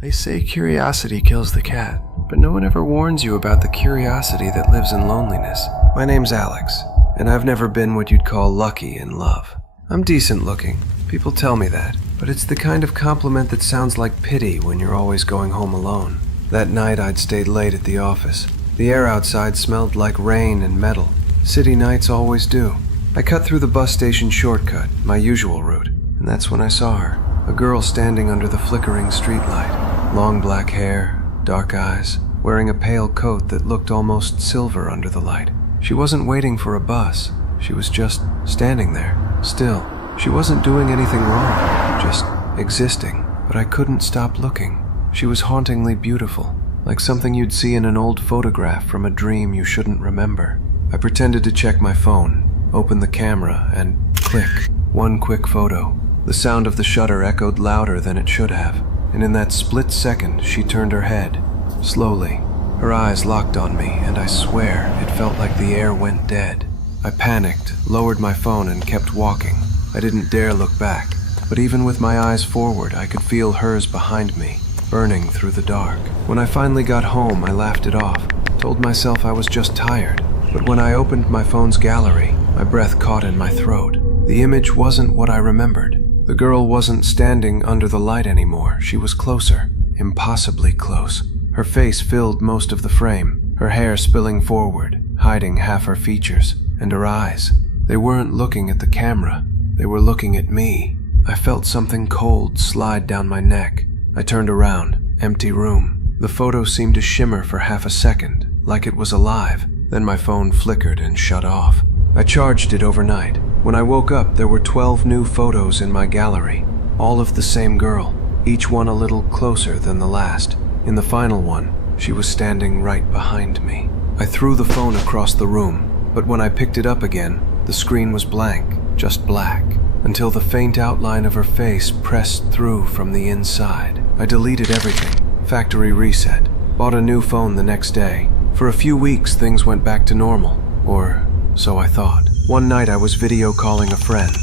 They say curiosity kills the cat, but no one ever warns you about the curiosity that lives in loneliness. My name's Alex, and I've never been what you'd call lucky in love. I'm decent looking, people tell me that, but it's the kind of compliment that sounds like pity when you're always going home alone. That night I'd stayed late at the office. The air outside smelled like rain and metal. City nights always do. I cut through the bus station shortcut, my usual route, and that's when I saw her. A girl standing under the flickering streetlight. Long black hair, dark eyes, wearing a pale coat that looked almost silver under the light. She wasn't waiting for a bus. She was just standing there, still. She wasn't doing anything wrong, just existing. But I couldn't stop looking. She was hauntingly beautiful, like something you'd see in an old photograph from a dream you shouldn't remember. I pretended to check my phone, opened the camera, and click. One quick photo. The sound of the shutter echoed louder than it should have, and in that split second, she turned her head, slowly. Her eyes locked on me, and I swear it felt like the air went dead. I panicked, lowered my phone, and kept walking. I didn't dare look back, but even with my eyes forward, I could feel hers behind me, burning through the dark. When I finally got home, I laughed it off, told myself I was just tired. But when I opened my phone's gallery, my breath caught in my throat. The image wasn't what I remembered. The girl wasn't standing under the light anymore. She was closer, impossibly close. Her face filled most of the frame, her hair spilling forward, hiding half her features, and her eyes. They weren't looking at the camera. They were looking at me. I felt something cold slide down my neck. I turned around, empty room. The photo seemed to shimmer for half a second, like it was alive. Then my phone flickered and shut off. I charged it overnight. When I woke up, there were 12 new photos in my gallery, all of the same girl, each one a little closer than the last. In the final one, she was standing right behind me. I threw the phone across the room, but when I picked it up again, the screen was blank, just black, until the faint outline of her face pressed through from the inside. I deleted everything, factory reset, bought a new phone the next day. For a few weeks, things went back to normal, or so I thought. One night I was video calling a friend.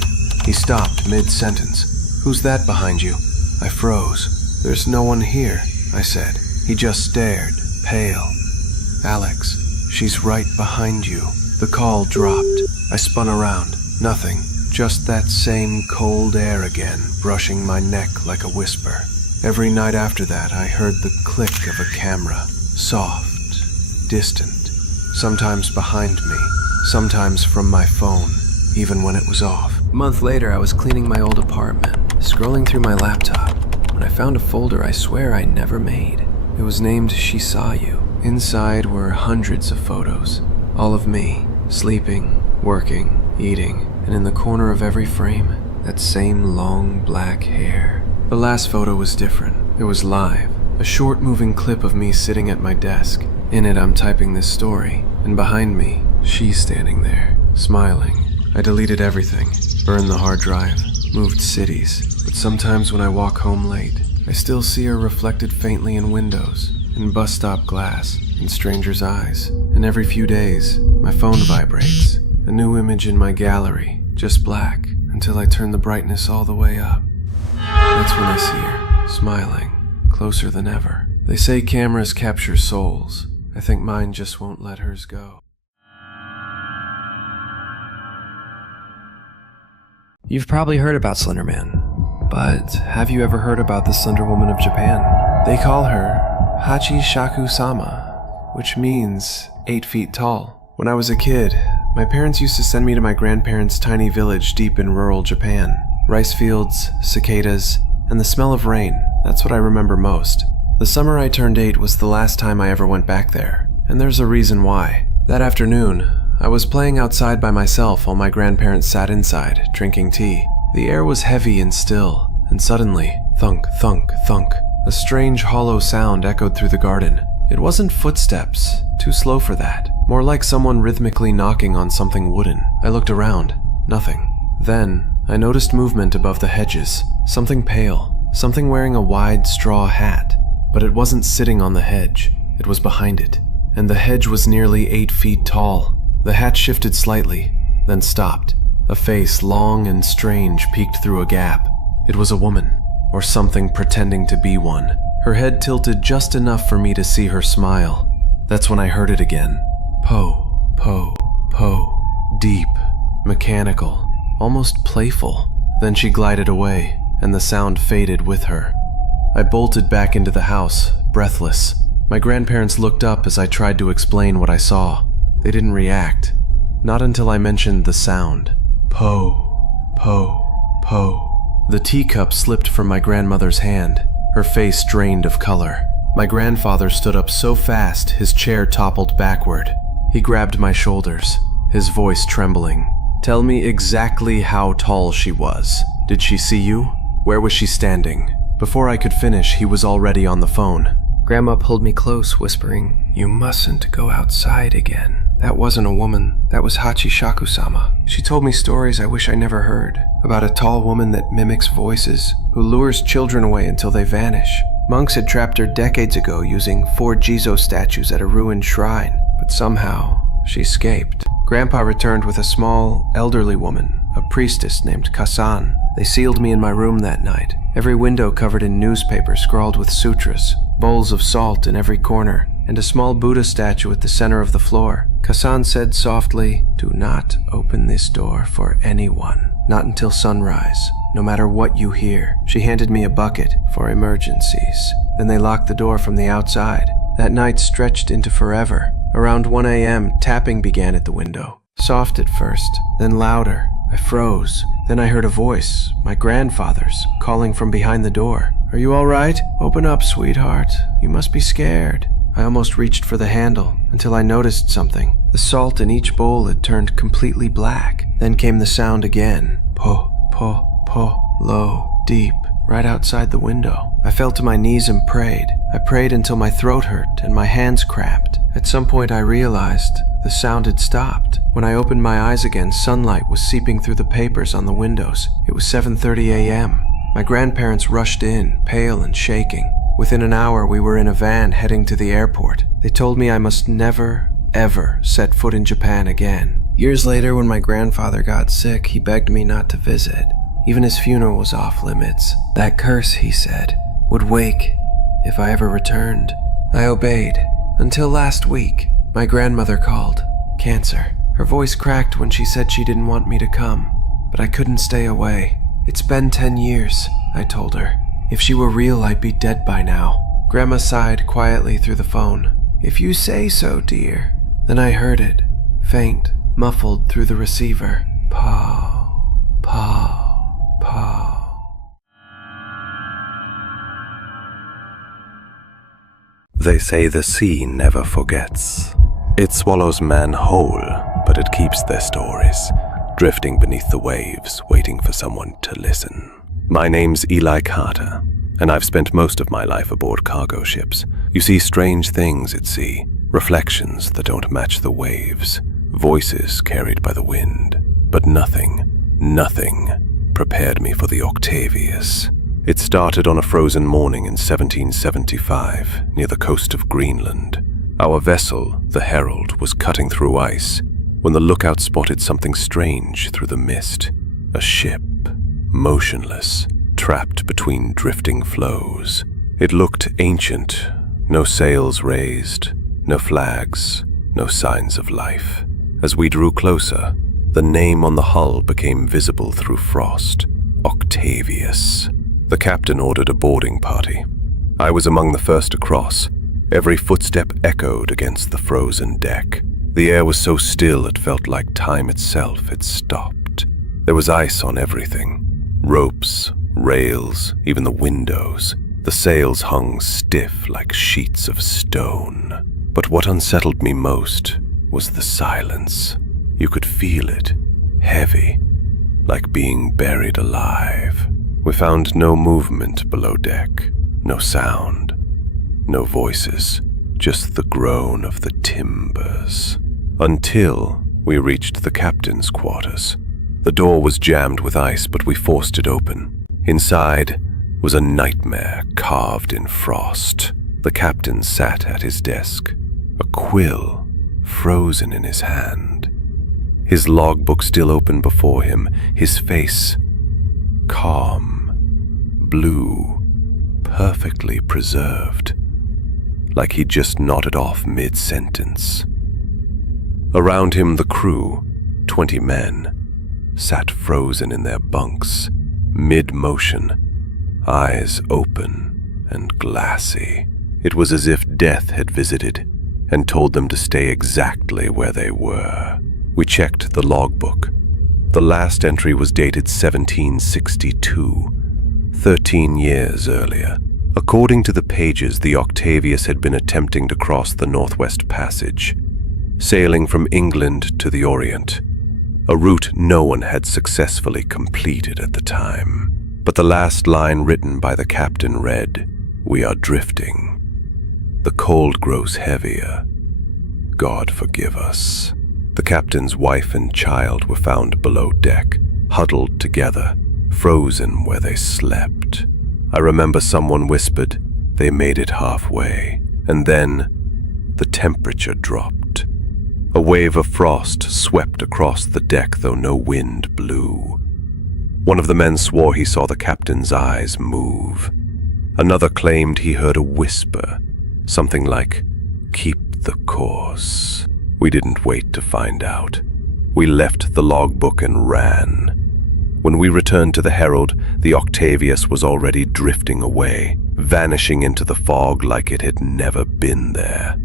He stopped mid-sentence. "Who's that behind you?" I froze. "There's no one here," I said. He just stared, pale. "Alex, she's right behind you." The call dropped. I spun around. Nothing. Just that same cold air again, brushing my neck like a whisper. Every night after that, I heard the click of a camera. Soft, distant. Sometimes behind me. Sometimes from my phone, even when it was off. A month later, I was cleaning my old apartment, scrolling through my laptop, when I found a folder I swear I never made. It was named She Saw You. Inside were hundreds of photos, all of me, sleeping, working, eating, and in the corner of every frame, that same long black hair. The last photo was different. It was live, a short moving clip of me sitting at my desk. In it, I'm typing this story, and behind me, she's standing there, smiling. I deleted everything, burned the hard drive, moved cities, but sometimes when I walk home late, I still see her reflected faintly in windows, in bus stop glass, in strangers' eyes. And every few days, my phone vibrates, a new image in my gallery, just black, until I turn the brightness all the way up. That's when I see her, smiling, closer than ever. They say cameras capture souls. I think mine just won't let hers go. You've probably heard about Slender Man, but have you ever heard about the Slender Woman of Japan? They call her Hachi Shaku-sama, which means 8 feet tall. When I was a kid, my parents used to send me to my grandparents' tiny village deep in rural Japan. Rice fields, cicadas, and the smell of rain. That's what I remember most. The summer I turned 8 was the last time I ever went back there, and there's a reason why. That afternoon, I was playing outside by myself while my grandparents sat inside, drinking tea. The air was heavy and still, and suddenly, thunk, thunk, thunk, a strange hollow sound echoed through the garden. It wasn't footsteps, too slow for that, more like someone rhythmically knocking on something wooden. I looked around, nothing. Then, I noticed movement above the hedges, something pale, something wearing a wide straw hat. But it wasn't sitting on the hedge, it was behind it, and the hedge was nearly 8 feet tall. The hat shifted slightly, then stopped. A face, long and strange, peeked through a gap. It was a woman, or something pretending to be one. Her head tilted just enough for me to see her smile. That's when I heard it again. Po, po, po. Deep, mechanical, almost playful. Then she glided away, and the sound faded with her. I bolted back into the house, breathless. My grandparents looked up as I tried to explain what I saw. They didn't react. Not until I mentioned the sound. Po, po, po. The teacup slipped from my grandmother's hand. Her face drained of color. My grandfather stood up so fast, his chair toppled backward. He grabbed my shoulders, his voice trembling. Tell me exactly how tall she was. Did she see you? Where was she standing? Before I could finish, he was already on the phone. Grandma pulled me close, whispering, "You mustn't go outside again. That wasn't a woman. That was Hachishaku-sama. She told me stories I wish I never heard, about a tall woman that mimics voices, who lures children away until they vanish. Monks had trapped her decades ago using 4 Jizo statues at a ruined shrine, but somehow she escaped. Grandpa returned with a small, elderly woman, a priestess named Kasan. They sealed me in my room that night, every window covered in newspaper scrawled with sutras, bowls of salt in every corner, and a small Buddha statue at the center of the floor. Kasan said softly, "Do not open this door for anyone, not until sunrise, no matter what you hear." She handed me a bucket for emergencies. Then they locked the door from the outside. That night stretched into forever. Around 1 a.m., tapping began at the window. Soft at first, then louder. I froze. Then I heard a voice, my grandfather's, calling from behind the door. "Are you all right? Open up, sweetheart. You must be scared." I almost reached for the handle until I noticed something. The salt in each bowl had turned completely black. Then came the sound again. Po, po, po, low, deep, right outside the window. I fell to my knees and prayed. I prayed until my throat hurt and my hands cramped. At some point I realized the sound had stopped. When I opened my eyes again, sunlight was seeping through the papers on the windows. It was 7:30 a.m. My grandparents rushed in, pale and shaking. Within an hour, we were in a van heading to the airport. They told me I must never, ever set foot in Japan again. Years later, when my grandfather got sick, he begged me not to visit. Even his funeral was off limits. That curse, he said, would wake if I ever returned. I obeyed. Until last week, my grandmother called. Cancer. Her voice cracked when she said she didn't want me to come, but I couldn't stay away. "It's been 10 years, I told her. If she were real, I'd be dead by now. Grandma sighed quietly through the phone. "If you say so, dear." Then I heard it, faint, muffled through the receiver. Pow, pow, pow. They say the sea never forgets. It swallows man whole, but it keeps their stories, drifting beneath the waves, waiting for someone to listen. My name's Eli Carter, and I've spent most of my life aboard cargo ships. You see strange things at sea, reflections that don't match the waves, voices carried by the wind, but nothing prepared me for the Octavius. It started on a frozen morning in 1775 near the coast of Greenland. Our vessel, the Herald, was cutting through ice when the lookout spotted something strange through the mist. A ship, motionless, trapped between drifting floes. It looked ancient, no sails raised, no flags, no signs of life. As we drew closer, the name on the hull became visible through frost. Octavius. The captain ordered a boarding party. I was among the first to cross. Every footstep echoed against the frozen deck. The air was so still it felt like time itself had stopped. There was ice on everything. Ropes, rails, even the windows. The sails hung stiff like sheets of stone. But what unsettled me most was the silence. You could feel it, heavy, like being buried alive. We found no movement below deck, no sound, no voices, just the groan of the timbers. Until we reached the captain's quarters. The door was jammed with ice, but we forced it open. Inside was a nightmare carved in frost. The captain sat at his desk, a quill frozen in his hand. His logbook still open before him, his face calm, blue, perfectly preserved, like he'd just nodded off mid-sentence. Around him the crew, 20 men, sat frozen in their bunks, mid-motion, eyes open and glassy. It was as if death had visited and told them to stay exactly where they were. We checked the logbook. The last entry was dated 1762, 13 years earlier. According to the pages, the Octavius had been attempting to cross the Northwest Passage, sailing from England to the Orient, a route no one had successfully completed at the time. But the last line written by the captain read, "We are drifting. The cold grows heavier. God forgive us." The captain's wife and child were found below deck, huddled together, frozen where they slept. I remember someone whispered, "They made it halfway." And then the temperature dropped. A wave of frost swept across the deck, though no wind blew. One of the men swore he saw the captain's eyes move. Another claimed he heard a whisper, something like, "Keep the course." We didn't wait to find out. We left the logbook and ran. When we returned to the Herald, the Octavius was already drifting away, vanishing into the fog like it had never been there.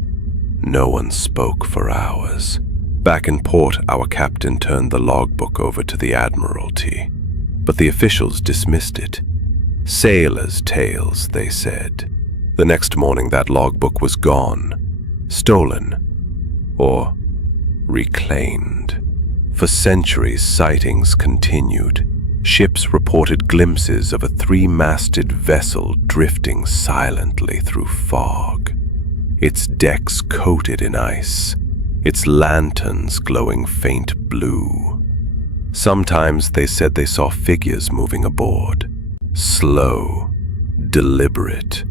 No one spoke for hours. Back in port, our captain turned the logbook over to the Admiralty, but the officials dismissed it. Sailors' tales, they said. The next morning, that logbook was gone, stolen, or reclaimed. For centuries, sightings continued. Ships reported glimpses of a 3-masted vessel drifting silently through fog, its decks coated in ice, its lanterns glowing faint blue. Sometimes they said they saw figures moving aboard, slow, deliberate,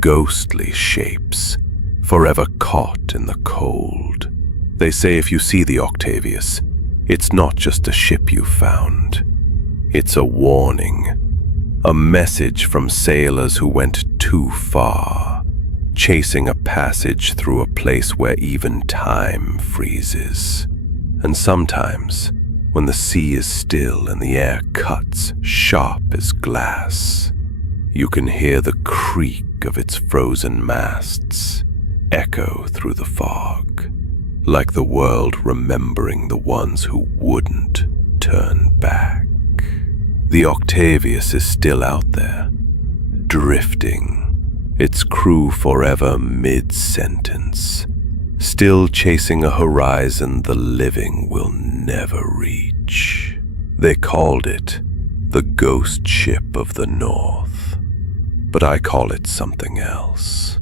ghostly shapes, forever caught in the cold. They say if you see the Octavius, it's not just a ship you found. It's a warning, a message from sailors who went too far, chasing a passage through a place where even time freezes. And sometimes, when the sea is still and the air cuts sharp as glass, you can hear the creak of its frozen masts echo through the fog, like the world remembering the ones who wouldn't turn back. The Octavius is still out there, drifting, its crew forever mid-sentence, still chasing a horizon the living will never reach. They called it the ghost ship of the North, but I call it something else.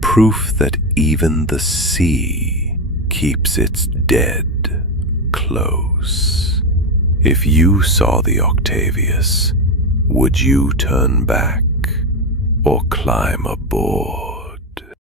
Proof that even the sea keeps its dead close. If you saw the Octavius, would you turn back or climb aboard?